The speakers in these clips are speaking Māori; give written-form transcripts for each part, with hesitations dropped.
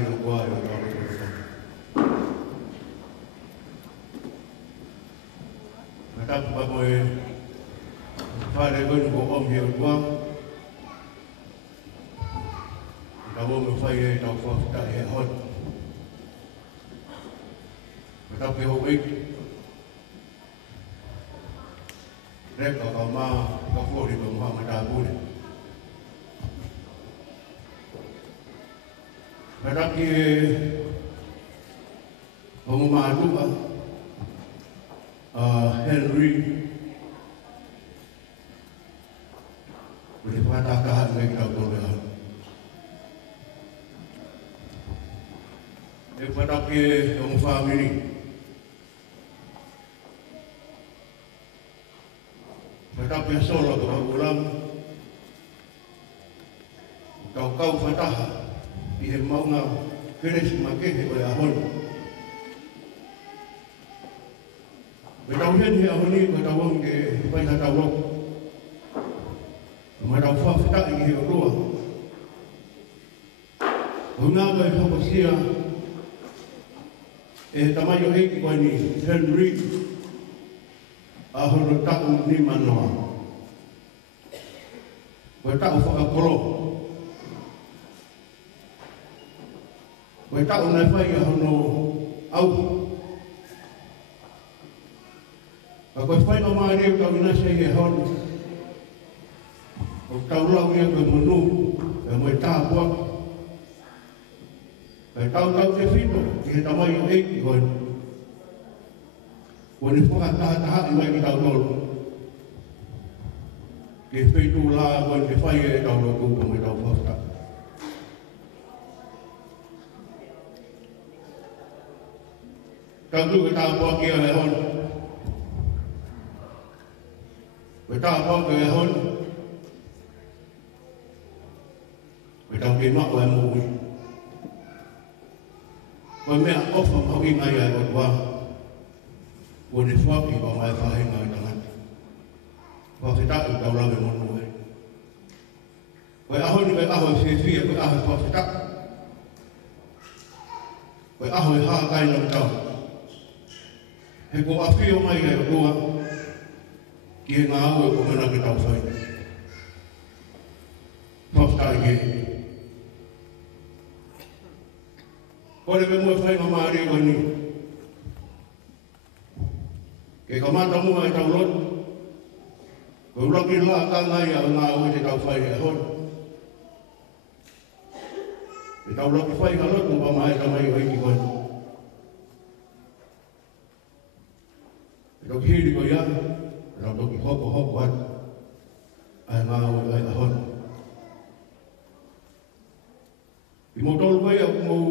mai o kua e o tau tau. Matapu papo e whare koe ko omi o kua. Ka wonga whai e tau whawhita e hon. Matapu e ho eiki. Reka ka mā ka whori ko mā matapure. Matapu e hongo mātuka Henry boleh whakatakahan mai ki tau tōre hau. E whatapu e hongo whamiri. Whatapu e solo ko hakulang. Kau kau whataha i he maunga keresi makehe o e ahon. Me tau hen he ahoni ko tau wang ke pai ha tau wang. Ma tau whawhita i he o roa. O ngā kai whapasia e tamai o heiki koe ni Henry ahono taku ni manoa. Koe taku whakaporo. Koe taku nai whai ahono au. A koe whai no maa reo tau inase he honu. O tau lau ia koe monu e moe tāpua. Koe tau te whito ki he tamai o eiki koe. Koe ni whakataha i mai ki tau tolu. Ke whitu la koe te whai e tau lau kupa mai tau whafta. Tau tu ke tāpua ki a he honu. Koe tāpua ke he honu. Koe tau ke mako e mui. Koe mea ofa mau i ngai ai o tua. Koe ni whaki ko mai whahenga i tangata. Whawhitaki tau lawe monu e. Koe aho ni koe aho e whiwhia, koe aho e whawhitaki. Koe aho e haa kai lau tau. He ko awhio mai ai o tua. Ki he ngā au e ko mena ke tau whai. Whawhitaki ke. Kore me mua whai ngā maari koe ni. Ke ka mata mua e tau lot. Koe uraki la ka ngai a ngā au e te tau whai e hon. E tau loki whai ka lotu pa mai ka mai o hiki koe. E tau hiri koe ia. E tau toki hoko hoko atu. Ai ngā au e a hon. I mo tolu koe au mou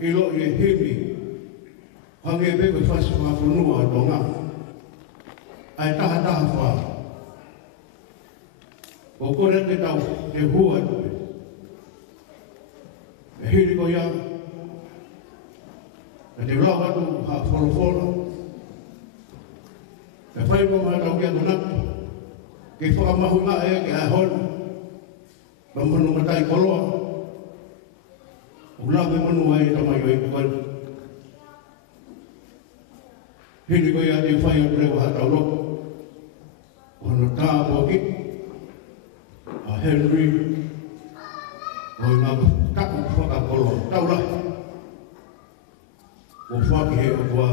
i lo i e hemi. Hange e pepe whasi whawhunua a tonga. Ai taha wha. O kore te tau te hua e. E hiri ko ia. E te rau atu ha wholofolo. E whai ko mai tau kia tonaki. Ke whakamahu ngā e ke a hon. Pamanu matai koloa. O lawe manu ai tamai o e kukari. Hiri ko ia te whai o reo ha tau loko. Ono tāpua ki. A Henry. Oi ngā taku whakapolo. Tau lahi. O whaki he o tua.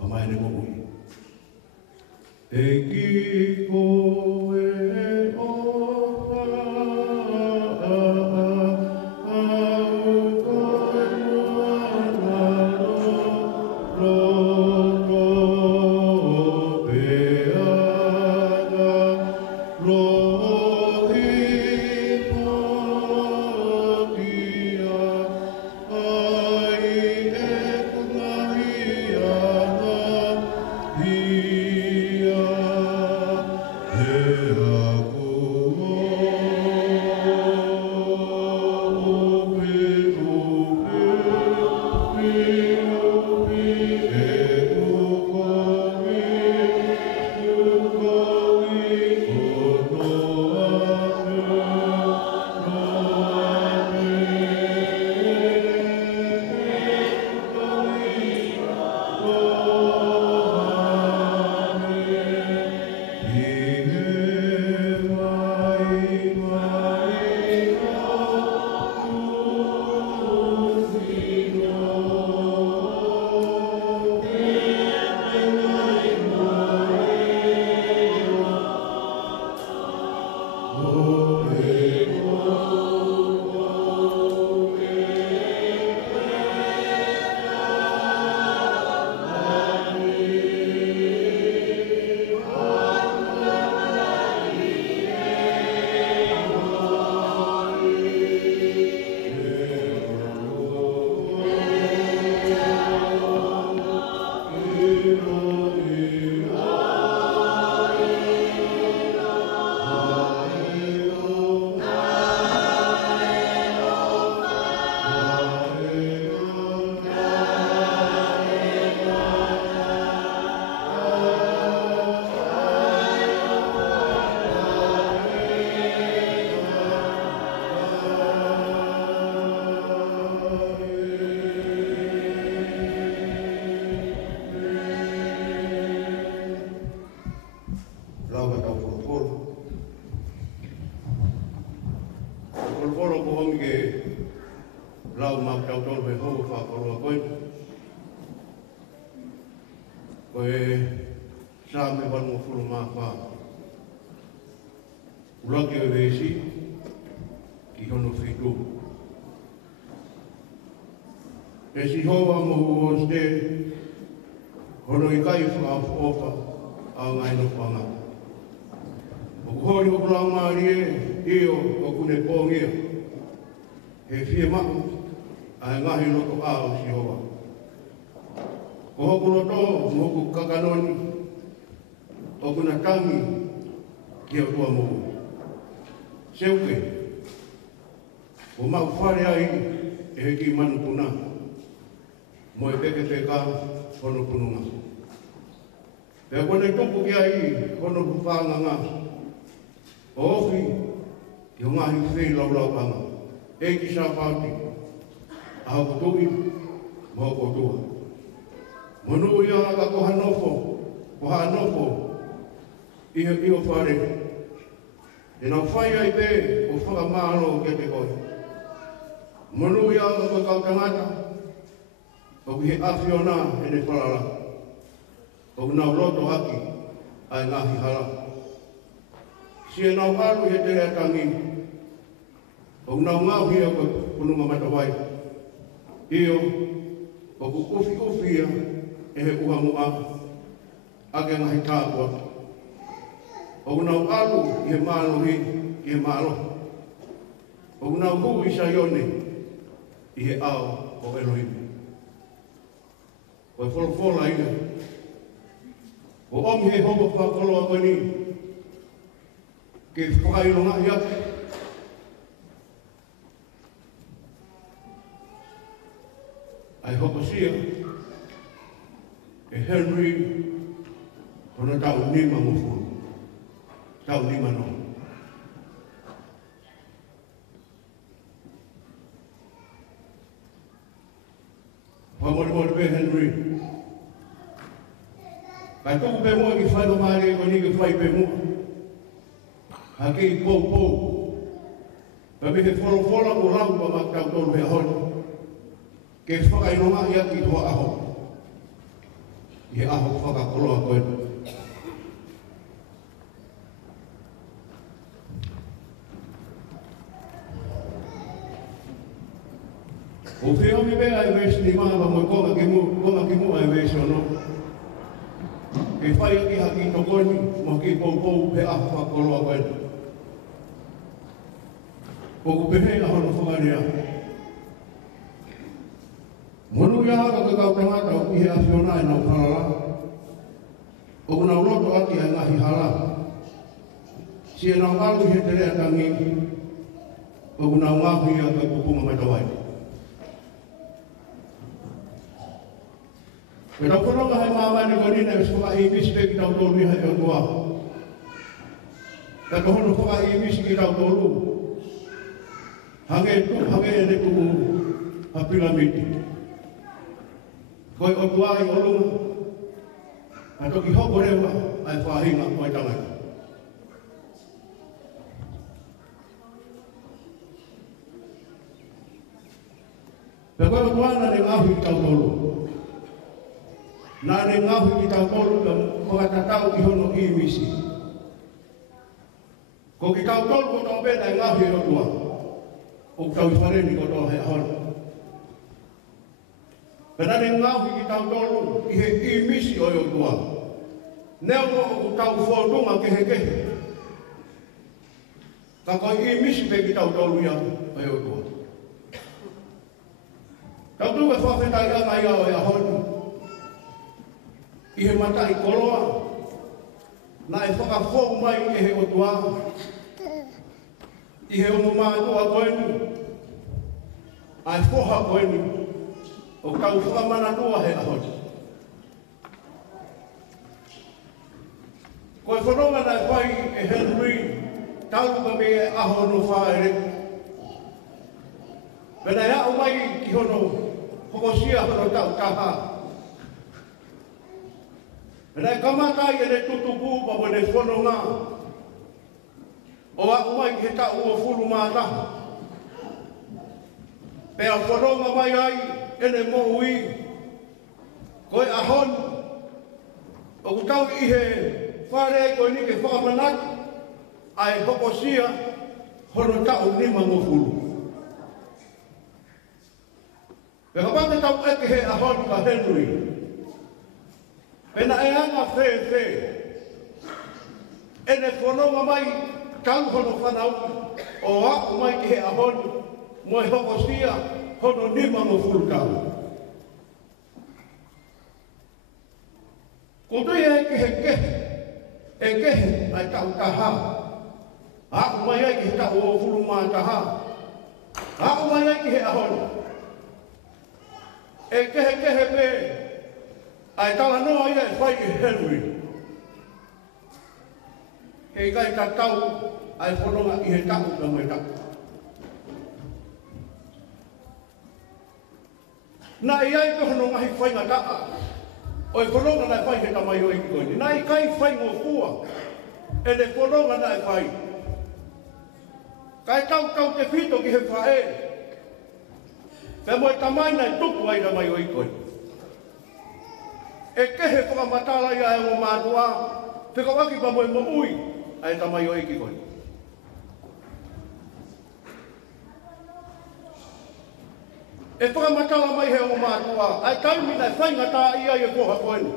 A mai ne moku i. E ki koe o Yeah. tau mau tau tolu he ho whakoroa koe. Koe sa me wanu furu maa wha. Ulaki o vesi ki hono whitu. E si hoa mo o ste hono i kai whaafofa a ngai no whanga. O kuhori o kula maari e o kune pōngia. He whie maku a ngahi no to a o si hoa. Ko hoku roto moku kakanoni o kuna tangi ki o tua moku. Seuke, o mau whare ai e heki manu puna. Mo e peke te ka hono pununga. Pea kone tupu ki ai hono pupanga ngā. O ofi, ki o ngahi whei laulau panga. E ki sa pāti, a hau kutui, mo ko tua. Monu ia ka ko hanofo, i o whare. E nau whai ai pe o whakamālo ke te koe. Monu ia ka kau tangata, o ki he awhiona e ne whalala. O nau loto haki ai ngahi hala. Si e nau alu he te rea tangi. O nau ngauhi a koe pununga matawai. Io, o ku ufi ia e he uha mua ake ngahi tāpua. O nau alu i he mālohi i he mālo. O nau hu i sa ione i he ao o Elohim. O e wholofola ina. O omi he homo whakoloa koe ni. Ke whakailonga i ake. Ai hokosia e Henry ona tau nima mufuru. Tau nima no. Whamori pe Henry. Kai tuku pe mua ki whai no maare ko ni ki whai pe mua. Hake i pou. Pa me he wholofola o lau pa makau tolu he ahoni. Ke whakainonga ia ki hoa aho. I he aho whakakoloa koe. O whio mi bea e wesi ni maha mo konga ki mu e wesi ono. Ke whai aki haki tokoni mo ki pou he aho whakakoloa koe. O ku pehe aho no whakarea. Monu ia haka ka kau tangata o ki he awhiona e nau whalala. O kuna uloto aki e ngahi hala. Si e nau alu he te rea tangi. O kuna ngahi a ka kupunga matawai. E tau whanonga he mamani ko nina e whaka i misi pe ki tau tolu i hei o tua. Ka tohono whaka i misi ki tau tolu. Hange e ne kumu a piramidi. Koe o tua i olunga. A toki hoko rewa ai whahinga o e tangata. Pe koe o tuana ne ngahi ki tau tolu. Nā ne ngahi ki tau tolu ka whakatatau i hono i misi. Ko ki tau tolu ko tau pētai ngahi o tua. O tau i whareni ko tau he ahona. Pena ne ngahi ki tau tolu i he i misi o tua. Neo mo o tau whotunga kehe. Ka koe i misi pe ki tau tolu ia o tua. Tau tu e whawhetai anga ia o e ahona. I he mata i koloa, na e whakawhou mai e he o tua, i he omo mātua koeni, ai whoha koeni, o kau whakamana tua he ahoni. Koe whanonga nai whai e Henry, tau ka me e aho no whaere. Pena e au mai ki hono, hokosia hono tau taha. Pena e kamatai e ne tutupu pa mo ne whanonga. O au mai ki he tau o furu mātaha. Pea whanonga mai ai, ene mo ui. Koe ahon, o kutau i he whare koe ni ke whakamanaki, ai hokosia, hono tau nima mo fulu. Pea kapate tau eke he ahon ka Henry. Pena e anga whē. Ene whanonga mai, tau hono whanau, o aku mai ki he ahon, mo e hokosia, hono nima mo fulu tau. Ko tui e kehe, ai tau taha. Aku mai ai ki he tau o fulu maa taha. Aku mai ai ki he ahon. E kehe pe, ai tala noa ia e whai ki Henry. E kai ta tau, ai whanonga i he tau ka mai tau. Na i ai ka whanonga hi whai ngā taa. O e whanonga nai whai he tamai o i ki koini. Na i kai whai ngō kua. E ne whanonga nai whai. Kai tau te whito ki he whae. Pea mo e tamai nai tuku ai tamai o i koini. E kehe whakamatala ia e o mātua. Peka waki pa mo e mo ui. Ai tamai o i ki koini. E whakamatala mai he o mātua, ai taimi nai whaingata ia i e koha koenu.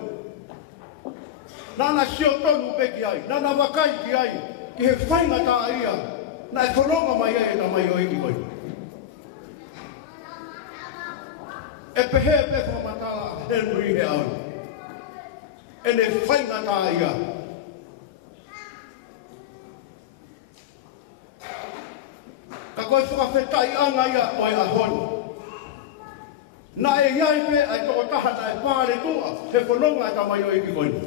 Nana sio tonu peki ai, nana wakai ki ai, ki he whaingata ia, nai whanonga mai ai e tamai o iki koenu. E pehe pe whakamatala Henry he au. E ne whaingata ia. Ka koe whakawhetai anga ia o e ahonu. Na e iai pe ai toko taha na e pāre tua, he whanonga e tamai o iki koini.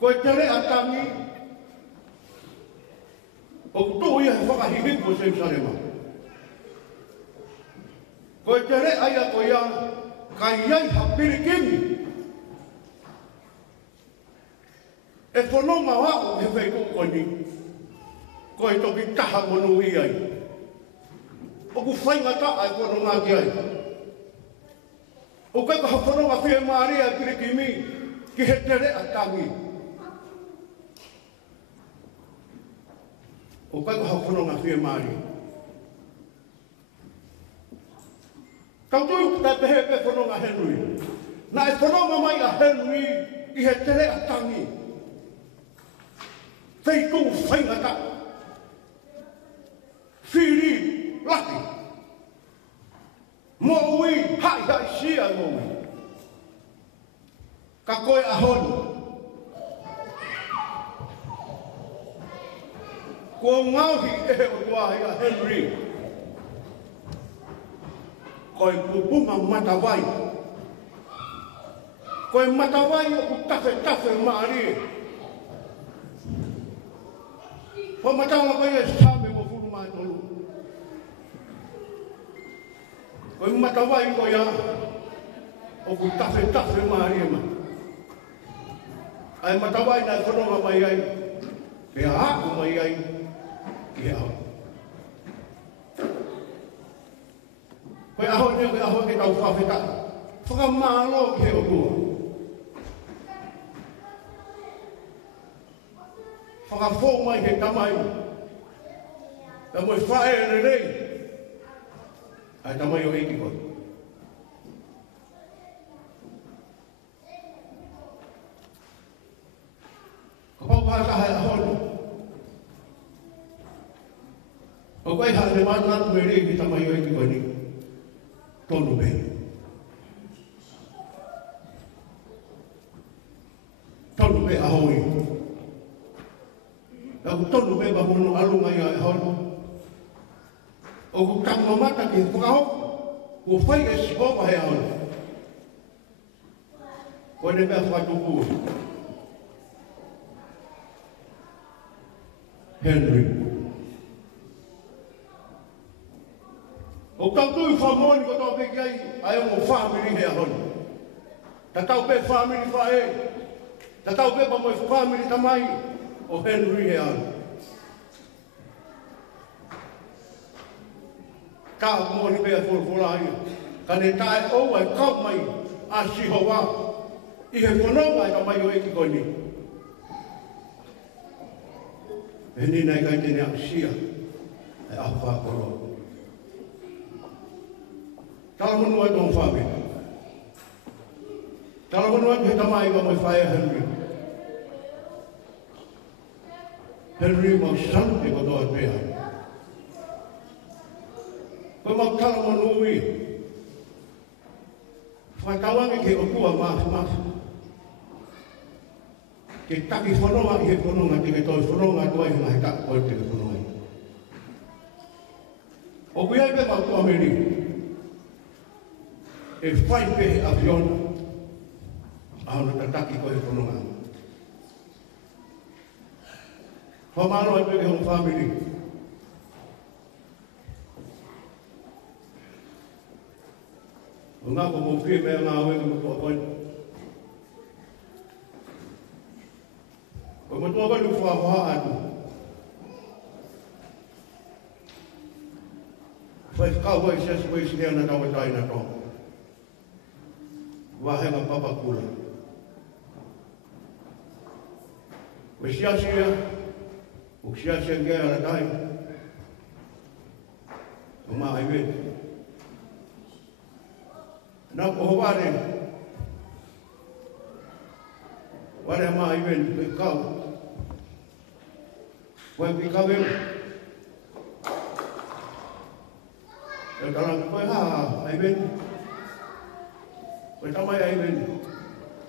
Koe te rea tangi, o kutu ia he whakahihiku se Sarema. Koe te rea ia ko ia, kai iai hapiri kimi. E whanonga wako he whaiku koini. Koe toki taha monu iai. O ku whaingata ai kono ngā ki ai. O kai ka hawhanonga whie māria kiri ki mi, ki he tere a tangi. O kai ka hawhanonga whie māria. Kau tui tai pehe pe whanonga Henry. Na e whanonga mai a Henry ki he tere a tangi. Whei ku whaingata. Whiri laki. Mo ui, hai sia mo ui. Ka koe ahon. Ko ngauhi e o tuahi a Henry. Koe pupunga matawai. Koe matawai o ku tafe maari. Ko matawa koe e same mo furu mātolu. Koe matawai ko ia, o ku tafe maari ma. Ai matawai nai whanonga mai ai, pe a aku mai ai, ki au. Koe aho ke tau whawheta, whakamālo ki he o kua. Whakafo mai he tamai, ka moe whae rei, ai tamai o eki koe. Ka pau pātaha e ahono. O koe ha le mātatu me rei ki tamai o eki koe ni. Tonu me. Tonu me ahoi. Ka ku tonu me ba mono alunga ia e ahono. O ku kamamata ki whakahoko, ku whai e sikopa he ahono. Koe ne mea whakatupua. Henry. O tau tui whamoni ko tau peki ai, ai o mo whamiri he ahono. Ta tau pe whamiri whae, ta tau pe pa mo whamiri tamai, o Henry he ahono. ka mo ni be fo la ia ka ne tai o ai ka mai a si ho wa I he whanau ai ka mai o eki koi ni. E ni nei kai tene au sia e ahu whakoro. Tala munu ai tōng whame. Tala munu ai he tamai ka mai whae Henry. Henry mau sante ko toa pēha. Koe mau tala munu ui. Whaikawangi ke okua maaf. Ke taki whanonga I he whanonga te ke toi whanonga tua I ngai tak koe te ke whanonga. O kui ai pe mau tua meri. E whai pe he aviona. Ahona ta taki koe he whanonga. Whamaro ai pe ke hong whamiri. O ngā ko mo whie mea ngā oe ko tua koe. Ko mo tua koe nu whahoha atu. Whai whakau hoi ses koe sinea na tau e tai na tō. Wahenga papa kula. Koe siasia, o siasia ngea na tai. O maa ai wene. Nā ko haware, ware maa I wen pe kau, koe pi kaweu. E tarang koe haa ai wen, koe tamai ai wen,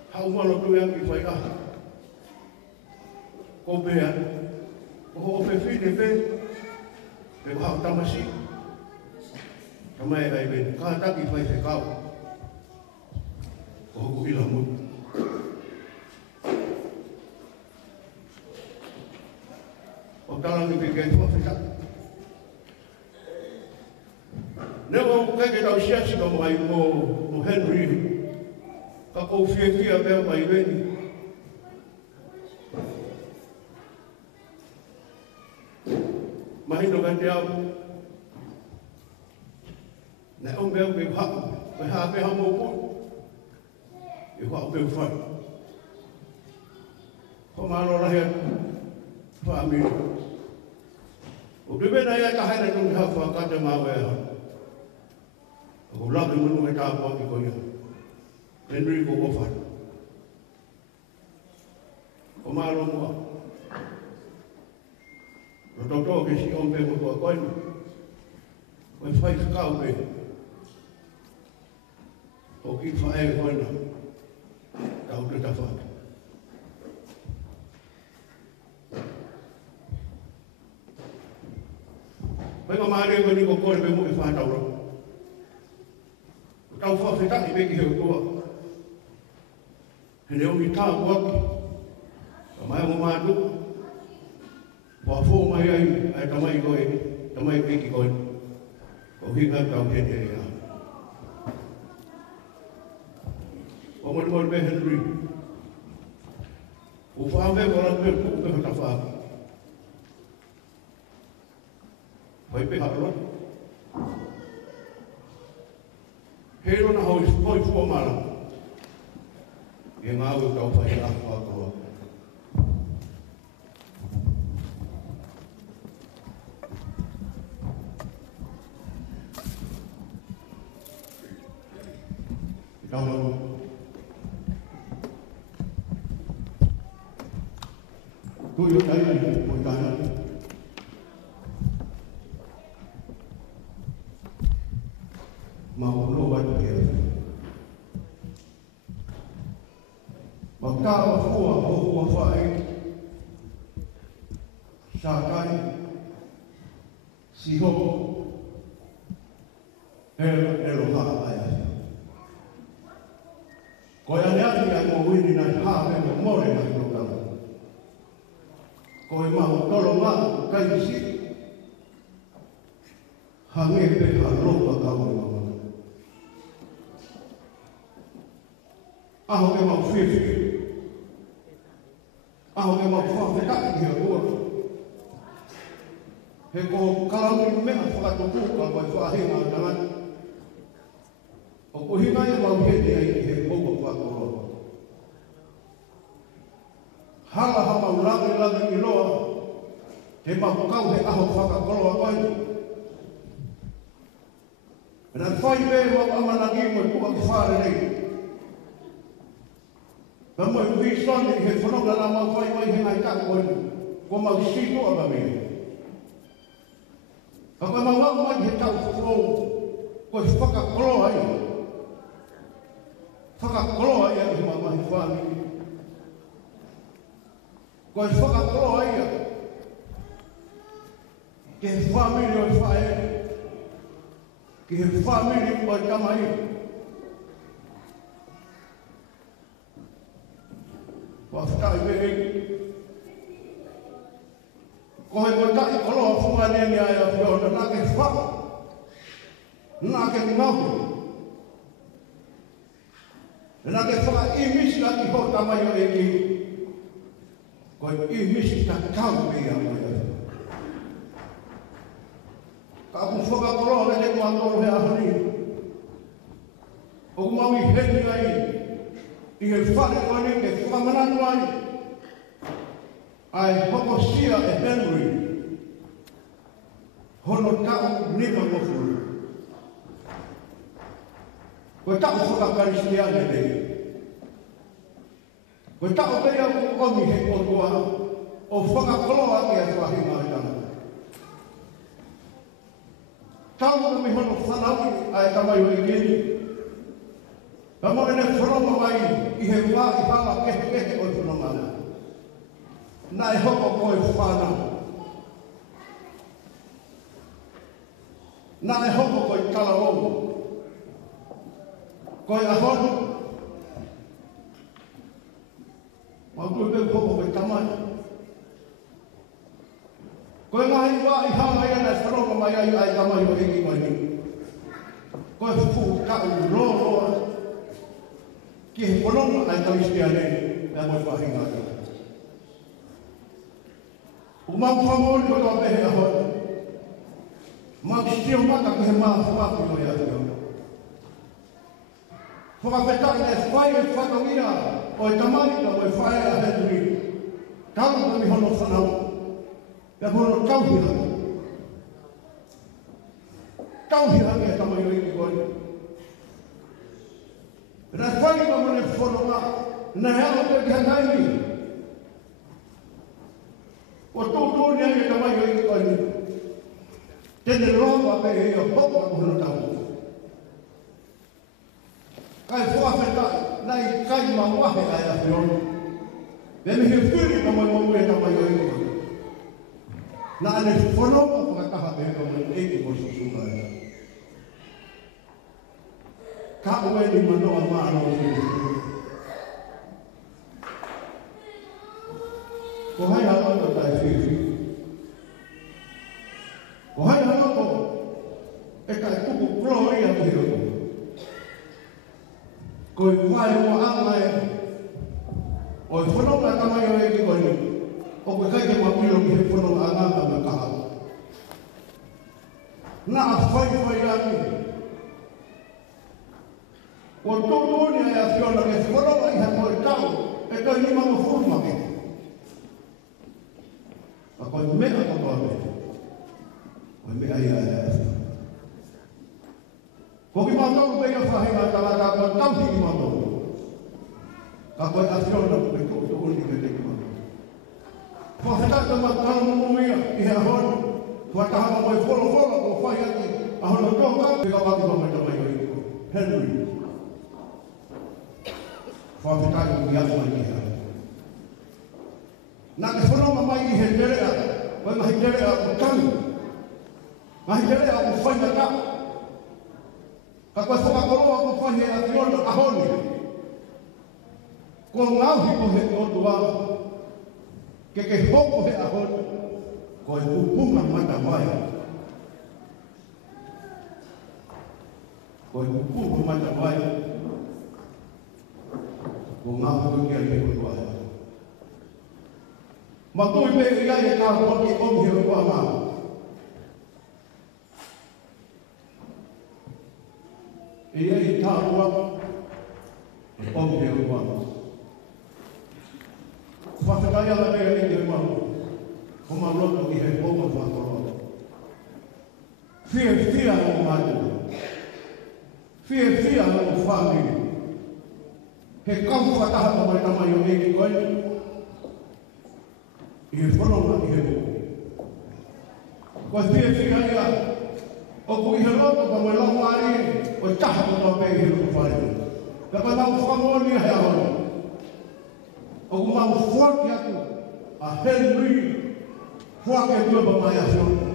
hau malo tuia ki whai aha. Ko pēa, ko ho pe whine pe, pe ko hau tamasi. Tamai ai wen, ka taki whai te kau. O hoku ila mu. O talangi pe kei tua whita. Neo o kei tau siasi ka mai mo Henry. Ka kou whia pēo mai weni. Mahino ka te au. Ne o meo pe haku. Pe haa pe hamo pū. E wha o peu whai. Ko maro rahi atu, wha amiri. O pepena ia ka haina tūki hau whakate mau e ha. O lawe manu e tāpua ki koia. Henry ko whai. Ko maro mua. No toto ke si ompe mo tua koina. Ko e whai whakau pe. O ki whae koina. Kau te tawhaka. Pēnga maare koe ni ko kore pe mo e whātaura. Tau whawhetaki peki heo tua. He neo mi tā kuaki. Ka mai mo mātu. Wha fō mai ai, ai tamai koe, tamai peki koe. Ko hinga tau hene e ha. O mori me Henry. O whaame kora me kuku me hata whaame. Whai pe haro. Hero na hoi fua mara. E ngā ue tau whai a whakaroa. Tau lau. Tôi ở đây là một cái mà cũng đâu bao giờ mà cao phù phải xa cái xì hô elo hạ lại coi anh ấy thì anh ngồi đi này hạ cái một mồi này đâu đâu coi mau tolongan kai si hange pe halo ka kau ni mama aho ke mau fi aho ke mau fa fe ka ki ho he ko kalangi mea whakatopuka koe whahinga tangan. O ko hinga e mau hete ai he kouka whakoroa. Hala ha mau langi i loa, he mau kau he aho whakakoroa koe. Pena whai pē mau amanagi koe kua ki whare rei. Pa mo i wisoni he whanonga la mau whai mai he ngai kako koe, ko mau sitoa pa mea. Ka koe mau au mai he tau whakoro, koe whakakoroa ai. Whakakoroa ai he mau mai whani. Koe whakakoroa ai ke he whamiri o whae, ki he whamiri o tamai. Whaftai pēi. Ko he koe tai koloa whunganeni ai a whiona, nā ke whaka, nā ke ngahu. Nā ke whaka I misi a ki ho tamai o eki, koe I misi ta kau pēi a mai ai. Ka ku whaka koloa me te kua toro he ahoni. O ku mau I heni ai, I he whare koe ke whakamananu ai. Ai hoko sia e Henry. Hono tau nima mofuru. Koe tau whakakaristiane nei. Koe tau pēia ku komi he kotoa o whakakoloa ke a whahinga e tana. Tau ka mi hono whanau ai tamai o ikeni. Ka mo ene whanonga mai I he wā I hawa kehe o whanonga. Nā e hoko koe whanau. Nā e hoko koe kala omu. Koe ahonu. Mau koe pēu hoko koe tamai. Koe ngahi wā I hawa I ana whanonga mai ai tamai o hiki mai ni. Koe fu kau roa. Ki he whanonga ai talistiane e moi whahinga ai. O mau whamori o tō pehe ahoi. Mau stio maka ki he maa whaku no ia teo. Whakawhetaki e whai e whakangia o e tamari ka o e whai a heturi. Tau ka mi hono whanau. E hono tauhihaki. Tauhihaki e tamai o iki koe. Nā whai ka mone whanonga. Nā hea o te ki hangaimi. O tōtōni ai e tamai o iki koe. Tene roa pe e o hoko a kuhuna tau. Kai whawhetai, nei kai ma wahe ai a whionu. Me me he whiri ka mai mau e tamai o iki koe. Nā ane whanonga whakataha pe ka mai eki ko susunga e. Ka ue ni manoa maano o whiri. Ko hai hana tai whiri. Ko hai hana ko e kai kuku kloria ki hiro. Ko i whai o anga e. O i whanonga tamai o eki koe ni. O koe kai ke mapiro ki he whanonga anganga me kaha. Nā whai rani. O tōtōni ai a whiona ke whanonga I ha koe tau. E koe ni mama furumake. A koe mea ko toa me. Koe mea ia e a. Ko ki mātou pei a whahinga tala ka koe tauhi ki mātou. Ka koe a whiona ko pe tōtōni ke te ki mātou. Whawhetata mātou mumuia I he ahono. Whakahama koe wholo ko whai ati. Ahono tōka. Pika waki ko mai tamai o iko. Henry. Whawhetata ko ki atu mai ki hea. Nā ke whanonga mai I he terea, koe mahi terea o tangi. Mahi terea o whainata. Ka koe whakakoroa ko whahi a tiona ahoni. Ko ngauhi ko he otua. Ke hoko he ahoni. Ko e pupunga mata mai. Ko e pupunga mata mai. Ko ngauhi ko kia he otua he. Ma koe pe ia e kā hoki omi he o kua maa. e ai tāua, e omi e ua. Whakatai ala mea ni te mau, o mauloto ki he omo whakoroa. Fia o mātua, fia o whāmiri, he kau whataha o mai tamai o eki koe, i he whanonga i he mo. Koe fia ia, o kui he roto pa mai lau maari, o taha o tau pei he roto whare. Ka pa tau whamoni he ahora. O ku mau whaki atu, a Henry, whaki atu pa mai a whona.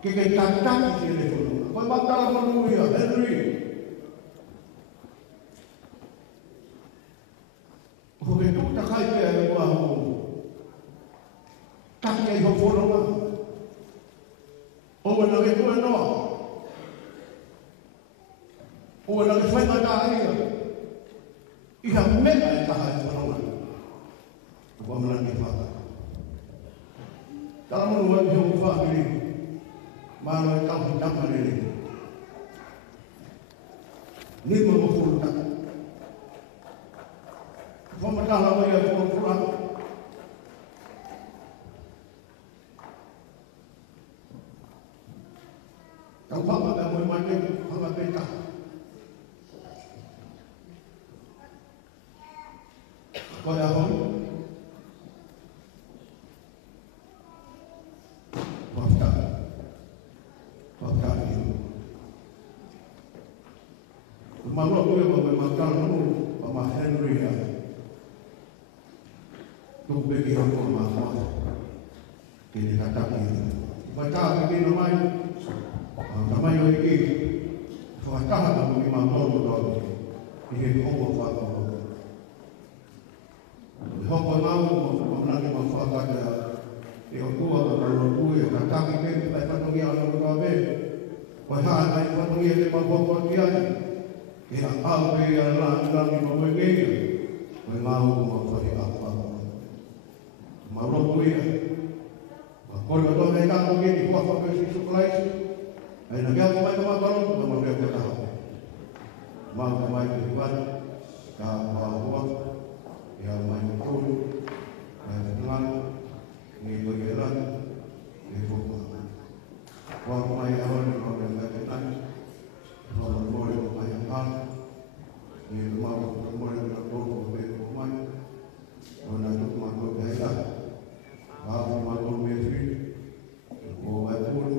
Ke kei tātaki ki ele whona. Koe matara manu ia, Henry. Ko ke tuta kai pia e kua ho. Taki ai ho whona ma. O wana ke kua noa. O wana ke whainga tā ia. Iha mea e taha e whana ma. Ko amana ki whaka. Tara manu wani ho whakiri. Mano e tau hi tapa nere. Nima mo furu taka. Whamatala mai a furu fura. Tau papa ka moe mane, hanga peta. Koe a hoi. Whakata iu. Manoa koe ma makana manu, ma Henry a. Tuku peki hoko ma whaka. Kene kataki iu. Whataha peki na mai. Kamai o ike, whakataha ka mui ma tolu tolu, i he hoko whakaro. I hoko nau, ma mnake ma whakata, e o tua ka karotu, e o kataki pepe, pai whatongi au na mga me, o haa kai whatongi e te ma hoko ati ai, e a au pe a langi ma moe ngeia, o e ngāu ma whaki a whakaro. Ma rotu ia, ma kore o tō me tāko ke ni kua whakasi sukulaisi, ai na kia mai kama talo, na mai kia taha. Mau ka mai ki wani, ka wahua, ia mai o tōru, mai o tangana, ni ko i rana, ni fōkua. Wā ka mai a hori, mau ka mai ki nani, wā ka mori o mai a hana, ni mau ka mori o tōru o me o mai, o na tuku mai ko ki haida, wā ka mai tōru me whiri, o ai tōru,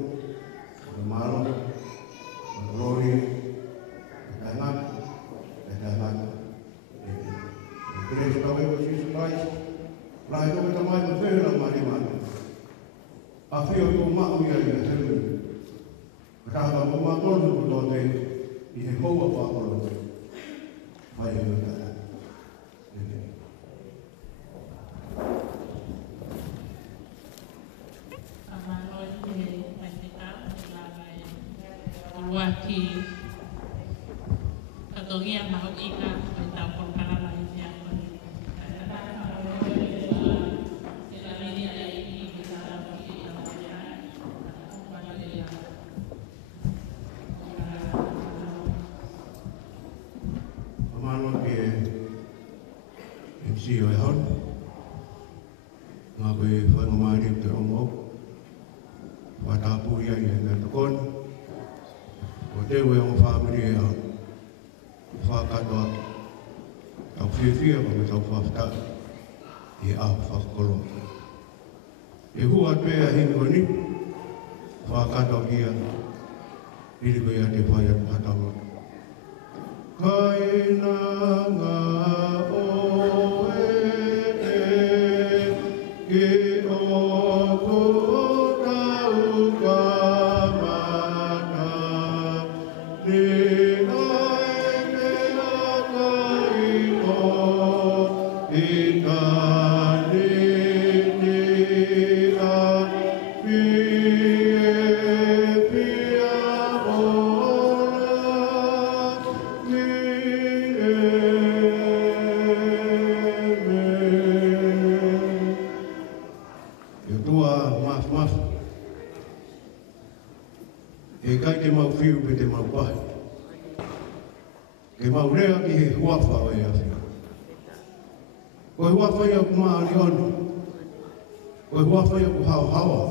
o malo, o rori, o tainaka, o Teresa kawe o Jesus Christ, lai toke tamai ko whehera mani mani. A whio tō mahu ia i a teru. Kata ko ma tonu ko tō te, i he houa whakoro. Mai e kata. Waki katongia mahu ika tau porkana lai tia ko ila mini ai i kita ki ya Amano ke MC o hon nga ko fa mamari te omo watapu ia i nga tokon o te ue o whaamiri e hau, whakatoa, tau whiawhia pa me tau whafta, i au whakakolo. E hua pēa hingoni, whakatoa kia, iri koe a te whaia pātaua. Kaina ngā o ke o kōtau ka e kai te mau whiu pe te mau pahi. ke maurea ki he huafa o e awhia. Ko he huafa ia ku maa ni ono. Ko he huafa ia ku hao hawa.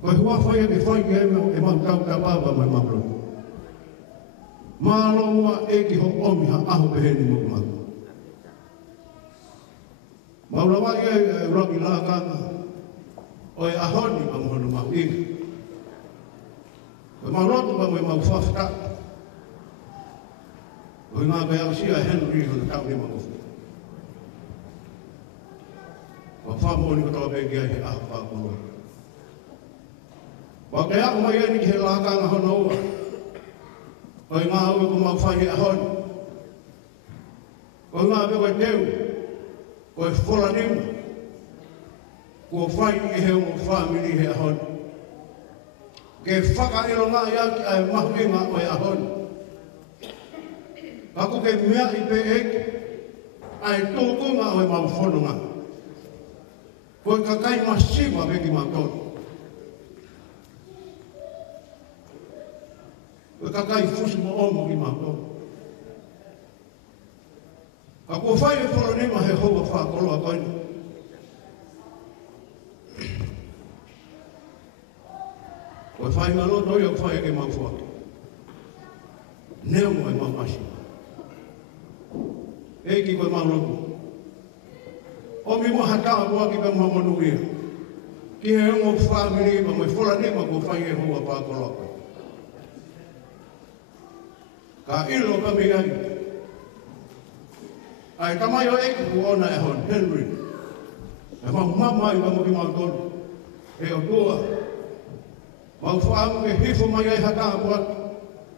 Ko he huafa ia ki whai ke e mau tau tapapa mai mauro. Maa lomua e ki ho omi ha aho peheni mo kumako. Maura wai e roki la kanga. O e ahoni ma mohono mau ika. Ko maurotu ma mo e mau whafta. O ngā kai au sia Henry o na tau ni ma kofu. Wa whamoni ko tō pēkia he aho whākoro. Wa kai ako mai eni ki he la kanga hono ua. O ngā ue ko mau whai ahoni. O ngā pe koe teu. Ko e whola niu. Ko whai i he o whamiri he ahoni. Ke whakaero ngā iaki ai mahuinga o e ahoni. Ako ke mea i pe eke, ai tōkunga o e mau whononga. Ko e kakai masiwa peki mau tōnu. Ko e kakai fusi mo omo ki mau tōnu. Ka ko whai e wholonima he hoa whakoloa koina. Ko e whai ngalo toi o whai e mau whaki. Neo mo e mau masiwa. Eki koe maunoko. O mi mo hata mua ki ka mamonu ia. Ki he ongo whamiri ma moi whola nema ko whai e hoa pākoloa. Ka ilo ka mi ai. Ai tamai o eki ku ona e hon, Henry. E mau mamai ka mo ki mau tonu. E o tua. Mau whaamu ke hifo mai ai hata mua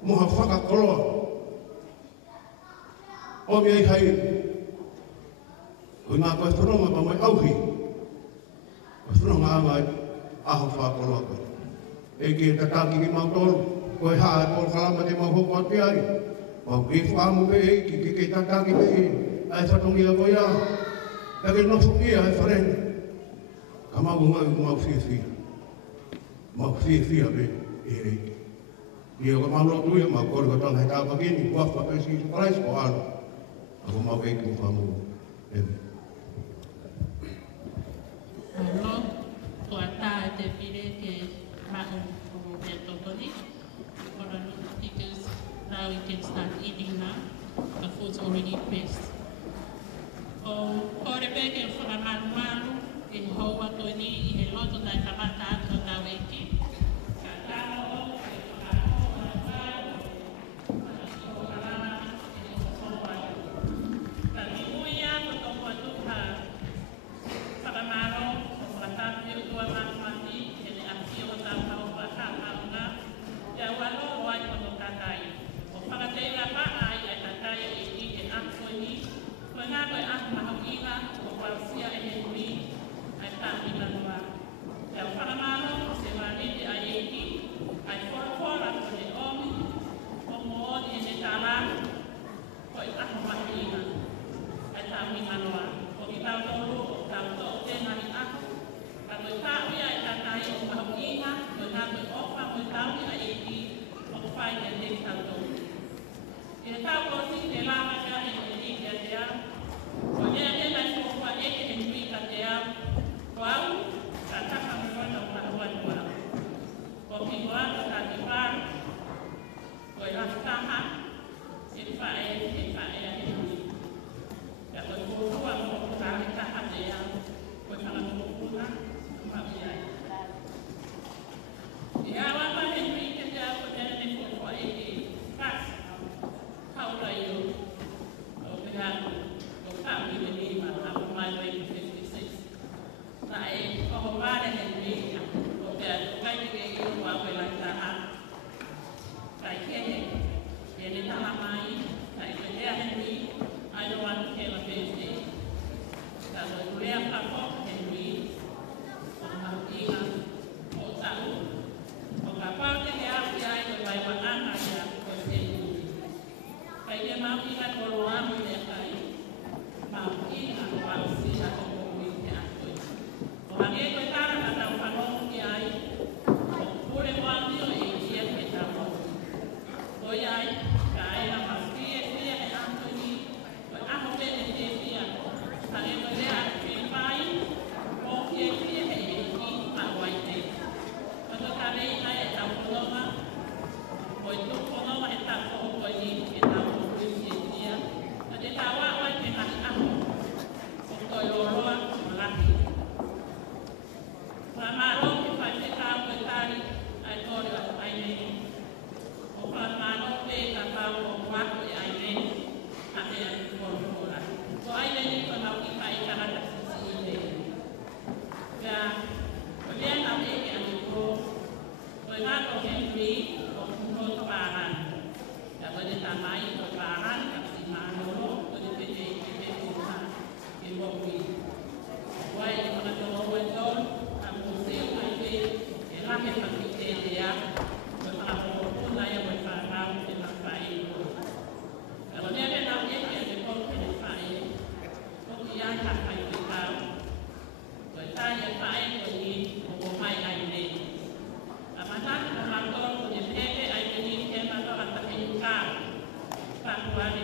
mo ha whakakoloa. O mi ai hai, o ngā koe whanonga pa mai auhi, koe whanonga angai, aho whakoloa koe. E ki e tataki ki mau tolu, koe haa e polo kalama te mau hoko ati ai. Mau i whaamu pe e ki ke tataki pe e, ai whatongi a koe a, e ke nofu ia e wharene. Ka mau ngai ku mau whia. Mau whia pe e reiki. Ni o ka mau rotu ia, mau kore ka tanga he tāpakini, kuawha pe si Christ o alo. Ako mau e ki whamu e me. Alo, ko a tā te pire ke ma'u o te tokoni. For the speakers, now we can start eating now. The food's already pressed. O kore pe ke whakamaru e hoa toni i he loto tai kamata atu tau eki. Ka tāna o e whakamaru. Thank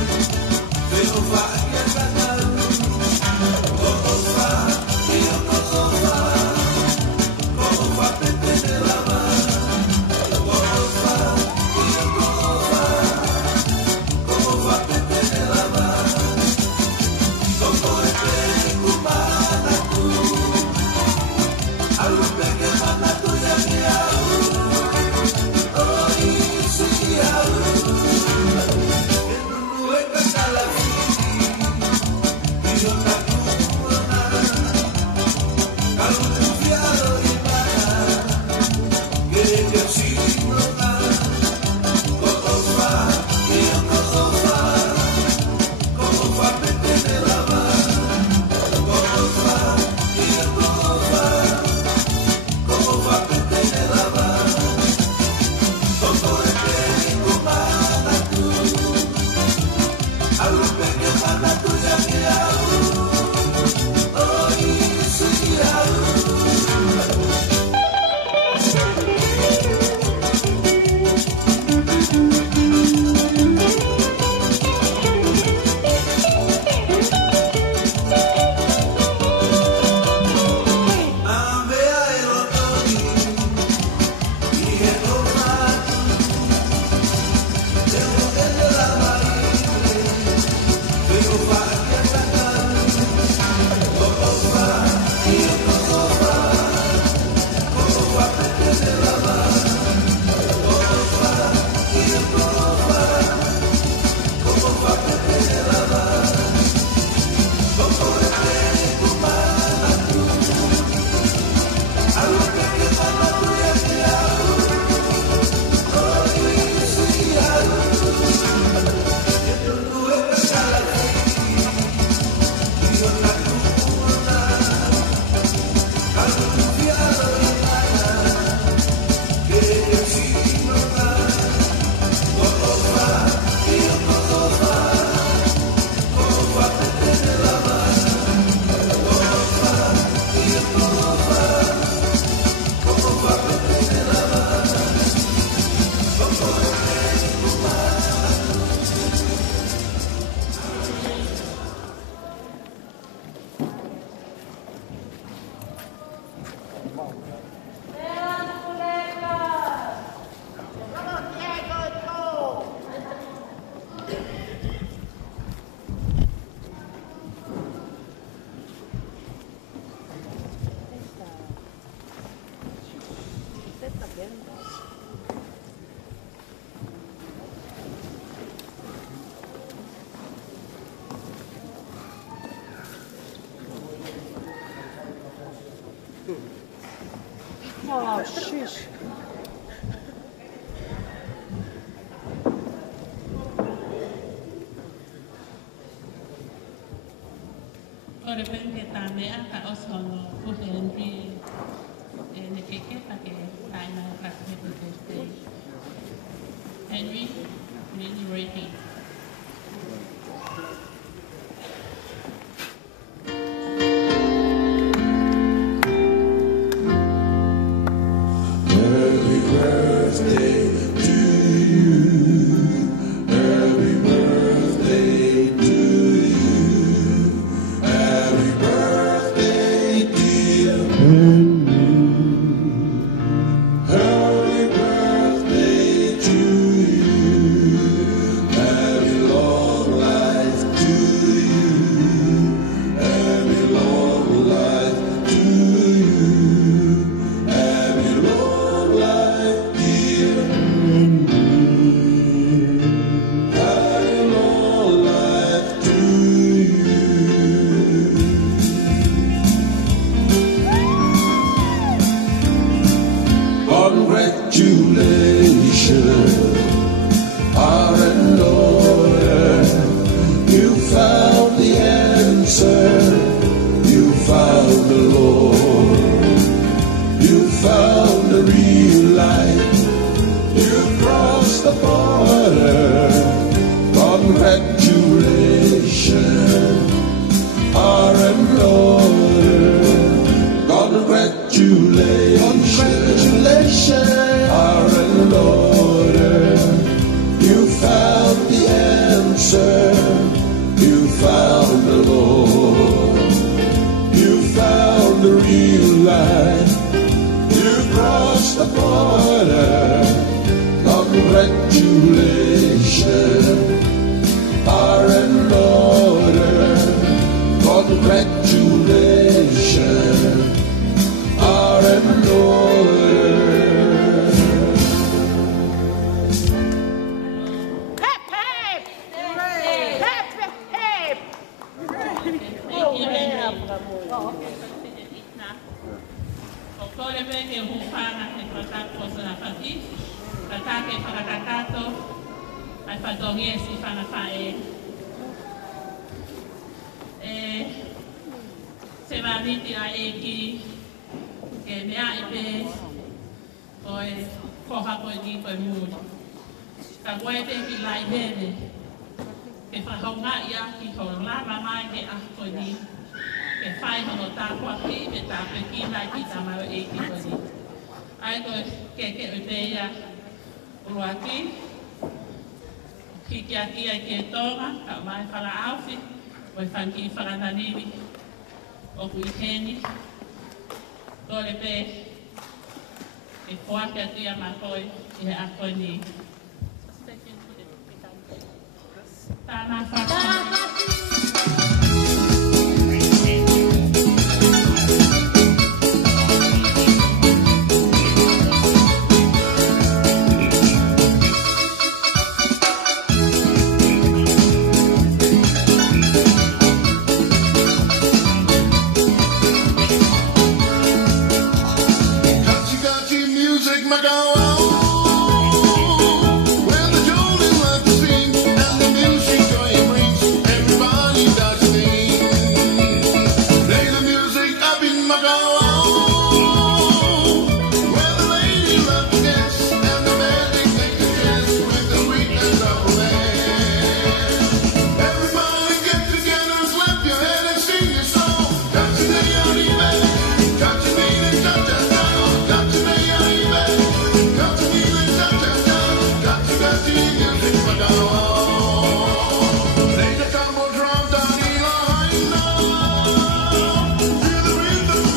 you. Oh, sheesh. Ora ben que también acá os sono Henry ne que para que taina para que Henry really ready.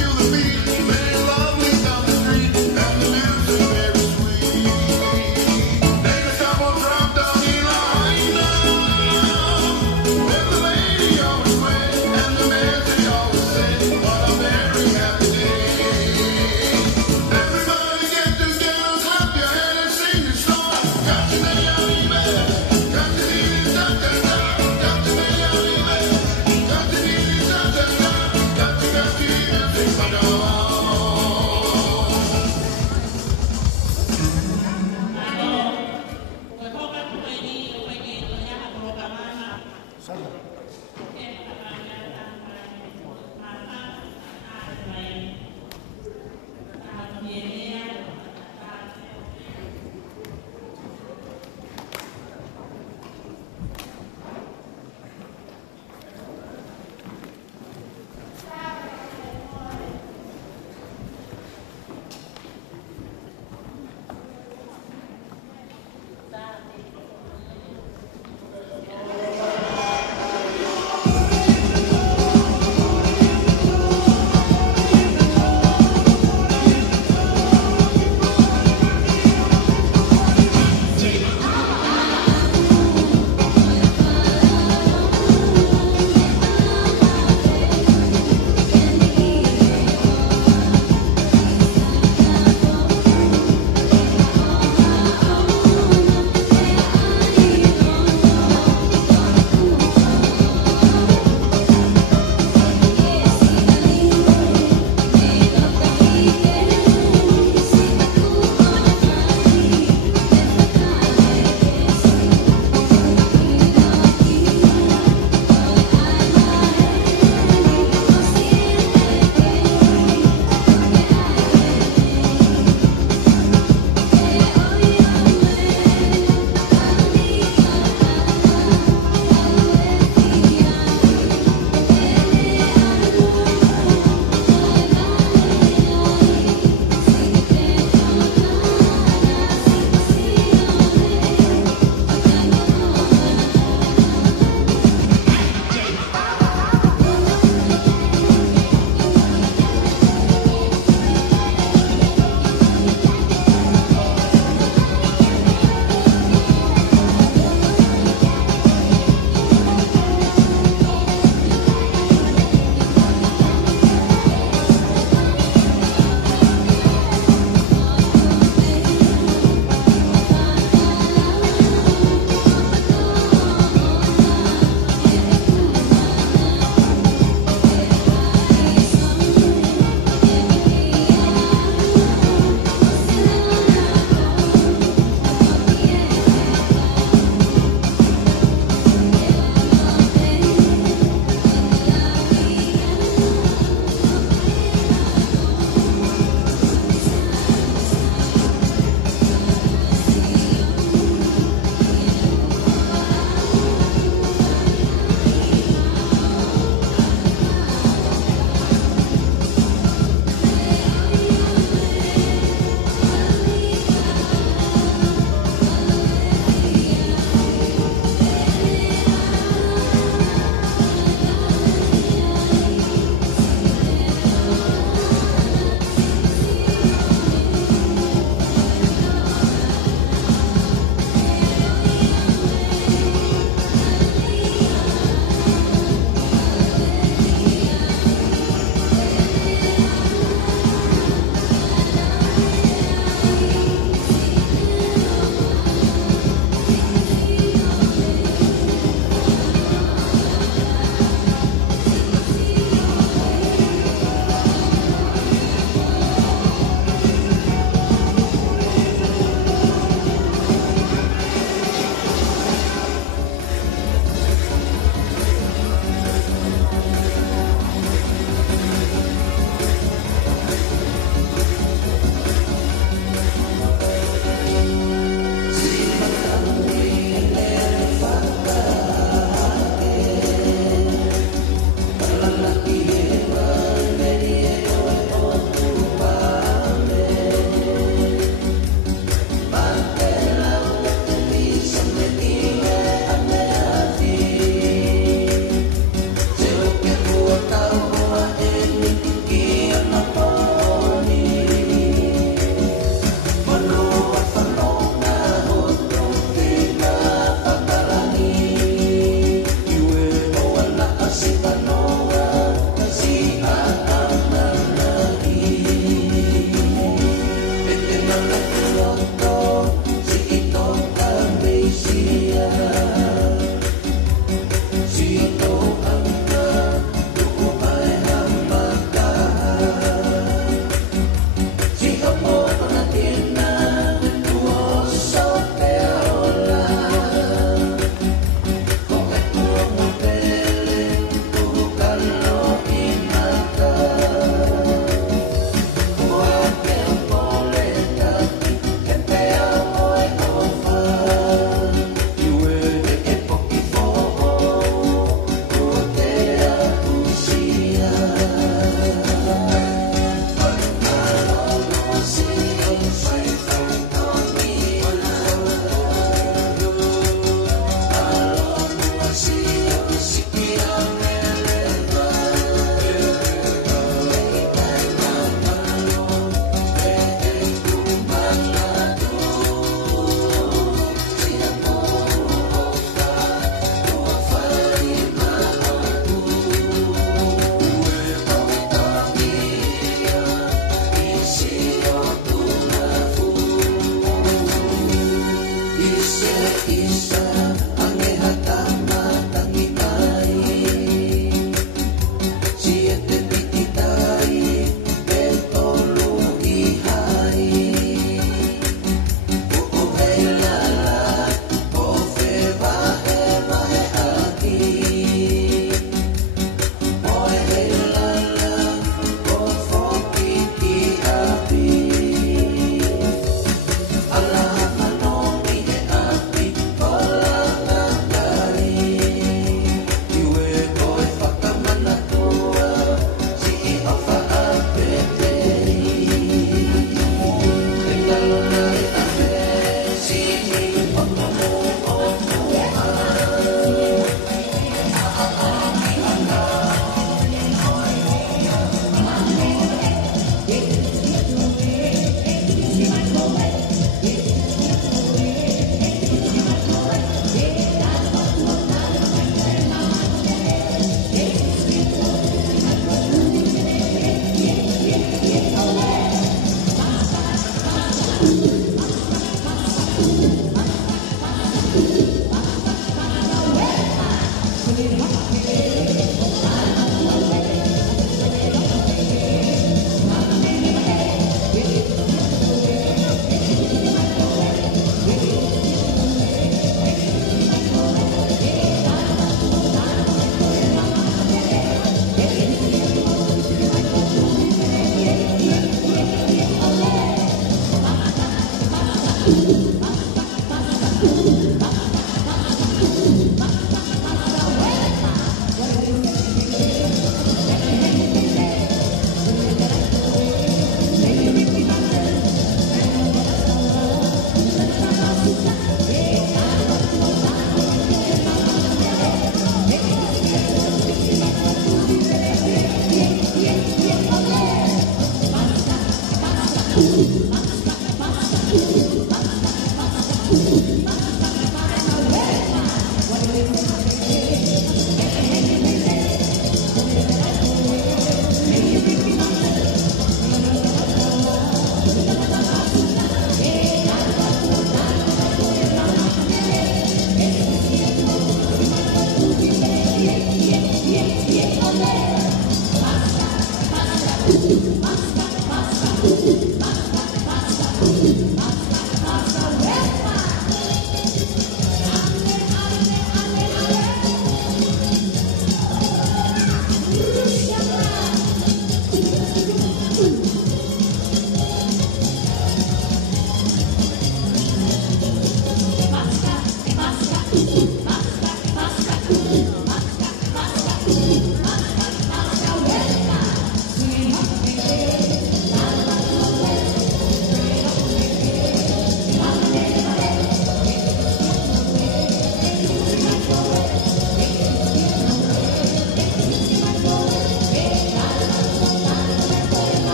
Feel the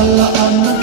ala ana